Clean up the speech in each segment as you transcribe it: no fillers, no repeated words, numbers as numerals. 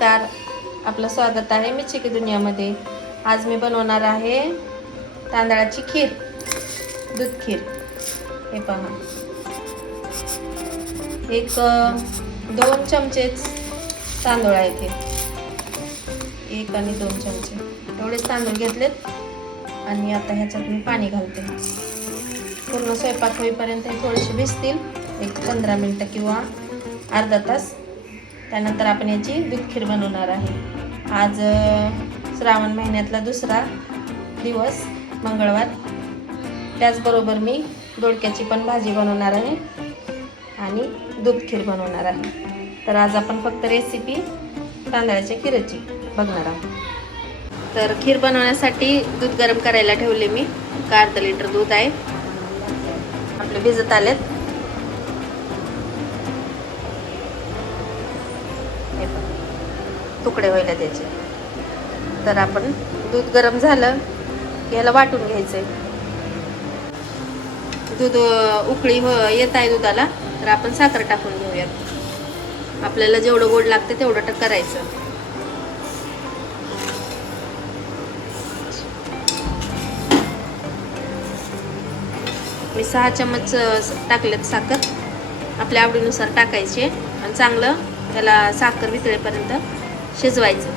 नमस्कार, आपलं स्वागत आहे मिची की दुनियामध्ये। आज मी बनवणार आहे तांदळाची खीर, दूध खीर। हे पहा, एक 2 चमचे तांदूळ आहेत, हे 1 आणि 2 चमचे एवढेच तांदूळ घेतलेत। आणि आता ह्याच्यात मी पाणी घालते। पूर्ण स्वयंपाक होईपर्यंत हे थोडेसे भिजतील, एक 15 मिनिटं किंवा अर्धा तास। त्यानंतर आपण याची दूध खीर बनवणार आहे। आज श्रावण महिन्यातला दुसरा दिवस, मंगळवार। त्याचबरोबर मी दोडक्याची पण भाजी बनवणार आहे आणि दूध खीर बनवणार आहे। तर आज आपण फक्त रेसिपी तांदळाच्या खीरची बघणार आहोत। तर खीर बनवण्यासाठी दूध गरम करायला ठेवले मी। अर्धा लिटर दूध आहे, आपले भिजत आलेत। तुकडे व्हायला द्यायचे। तर आपण दूध गरम झालं की याला वाटून घ्यायचंय। दूध उकळी येत आहे दुधाला, तर आपण साखर टाकून घेऊयात। आपल्याला जेवढं गोड लागतं तेवढं करायचं। मी 6 चम्मच टाकलेत साखर, आपल्या आवडीनुसार टाकायचे आणि चांगलं त्याला साखर वितळेपर्यंत शिजवायचं।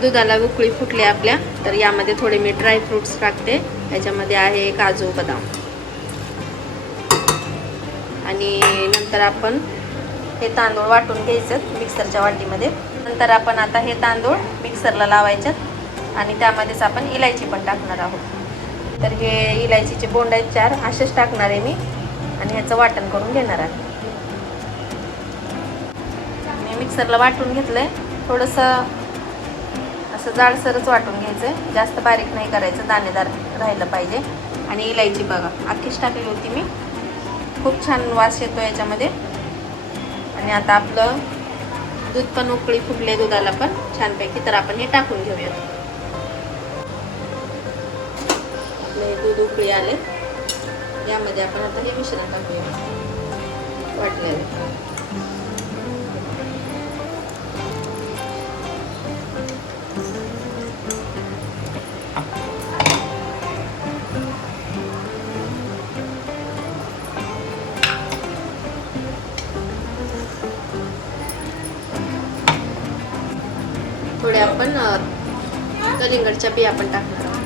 दुधाला उकळी फुटली आपल्या, तर यामध्ये थोडे मी ड्राय फ्रूट्स टाकते। त्याच्यामध्ये आहे काजू, बदाम आणि नंतर आपण हे तांदूळ वाटून घ्यायचं मिक्सरच्या वाटीमध्ये। नंतर आपण आता हे तांदूळ मिक्सरला लावायचे आणि त्यामध्येच आपण इलायची पण टाकणार आहोत। तर हे इलायचीचे बोंड आहेत 4, असेच टाकणार आहे मी आणि ह्याचं वाटण करून घेणार आहे। मी मिक्सरला वाटून घेतलंय, थोडंसं असं जाडसरच वाटून घ्यायचं, जास्त बारीक नाही करायचं, दाणेदार राहिलं पाहिजे। आणि इलायची बघा अख्खीच टाकली होती मी, खूप छान वास येतो याच्यामध्ये। आणि आता आपलं दूध पण उकळी फुटले दुधाला पण छानपैकी, तर आपण हे टाकून घेऊया। आपले दूध उकळी आले, यामध्ये आपण आता हे मिश्रण टाकूया वाटलेलं। थोडे आपण कलिंगडच्या बिया पण टाकणार आहोत।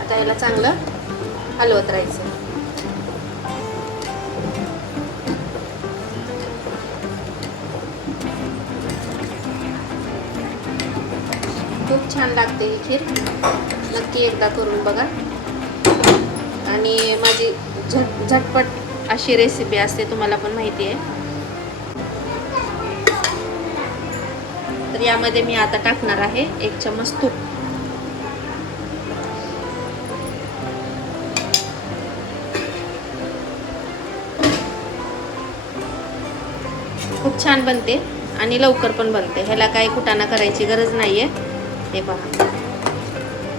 आता याला चांगलं हलवत राहायचं। खूप छान लागते ही खीर, नक्की एकदा करून बघा। आणि माझी झटपट अशी रेसिपी असते, तुम्हाला पण माहिती आहे। तर यामध्ये मी आता टाकणार आहे 1 चम्मच तूप। खूप छान बनते आणि लवकर पण बनते, ह्याला काही कुटाणा करायची गरज नाहीये। हे पहा,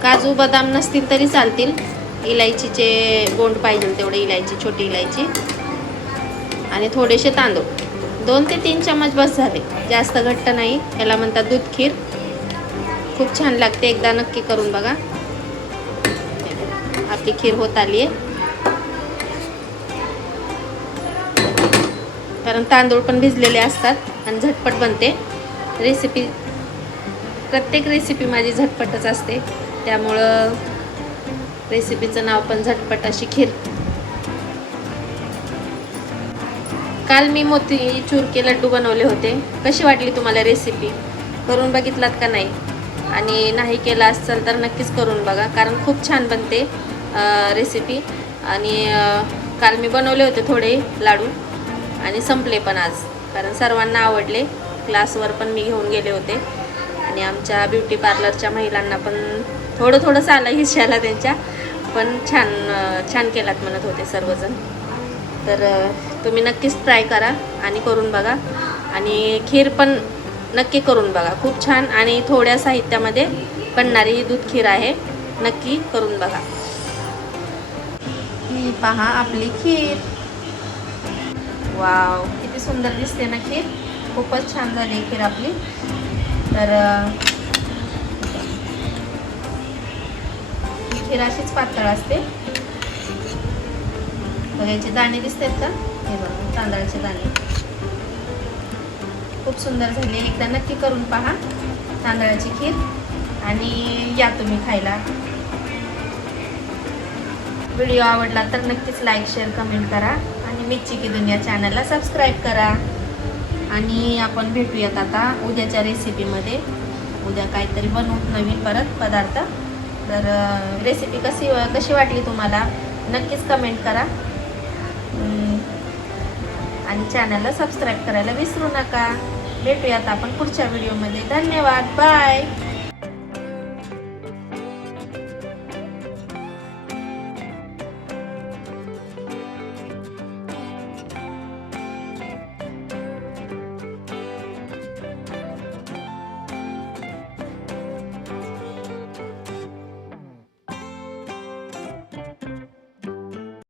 काजू बदाम नसतील तरी चालतील, इलायचीचे बोंड पाहिजे तेवढे इलायची, छोटी इलायची आणि थोडेसे तांदूळ, 2 ते 3 चम्मच बस झाले, जास्त घट्ट नाही। याला म्हणतात दूध खीर, खूप छान लागते, एकदा नक्की करून बघा। आपली खीर होत आली आहे, कारण तांदूळ पण भिजलेले असतात आणि झटपट बनते रेसिपी। प्रत्येक रेसिपी माझी झटपटच असते, त्यामुळं रेसिपीचं नाव पण झटपट अशी खीर। काल मी मोतीचूर के लड्डू बनवले होते, कशी वाटली तुम्हाला रेसिपी? करून बघितलात का नाही? आणि नाही केला असेल तर नक्कीच करून बघा, कारण खूप छान बनते रेसिपी। आणि काल मी बनवले होते थोडे लाडू आणि संपले पण आज, कारण सर्वांना आवडले। क्लासवर पण मी घेऊन गेले होते आणि आमच्या ब्युटी पार्लरच्या महिलांना पण थोडं आलं हिश्श्याला त्यांच्या, पण छान केलात म्हणत होते सर्वजण। तर तुम्ही नक्कीच ट्राय करा आणि करून बघा, आणि खीर पण नक्की करून बघा, खूप छान आणि थोड्या साहित्यामध्ये बनणारी ही दूध खीर आहे, नक्की करून बघा। ही पहा आपली खीर। वाव, किती सुंदर दिसते ना खीर. खूपच छान झाली खीर आपली. तर खीर अशीच पातळ असते. बघायचे दाणे दिसतात का? हे बघा तांदळाचे दाणे. खूप सुंदर झाली. एकदा नक्की करून पहा तांदळाची खीर आणि या तुम्ही खायला. व्हिडिओ आवडला तर नक्कीच लाईक, शेअर, कमेंट करा आणि मिर्ची की दुनिया चॅनलला सबस्क्राईब करा. आणि आपण भेटूयात आता उद्याच्या रेसिपीमध्ये. उद्या काहीतरी बनवू नवीन परत पदार्थ. तर रेसिपी कशी वाटली तुम्हाला नक्कीच कमेंट करा आणि चॅनलला सबस्क्राईब करायला विसरू नका. भेटूयात आपण पुढच्या व्हिडिओमध्ये. धन्यवाद. बाय.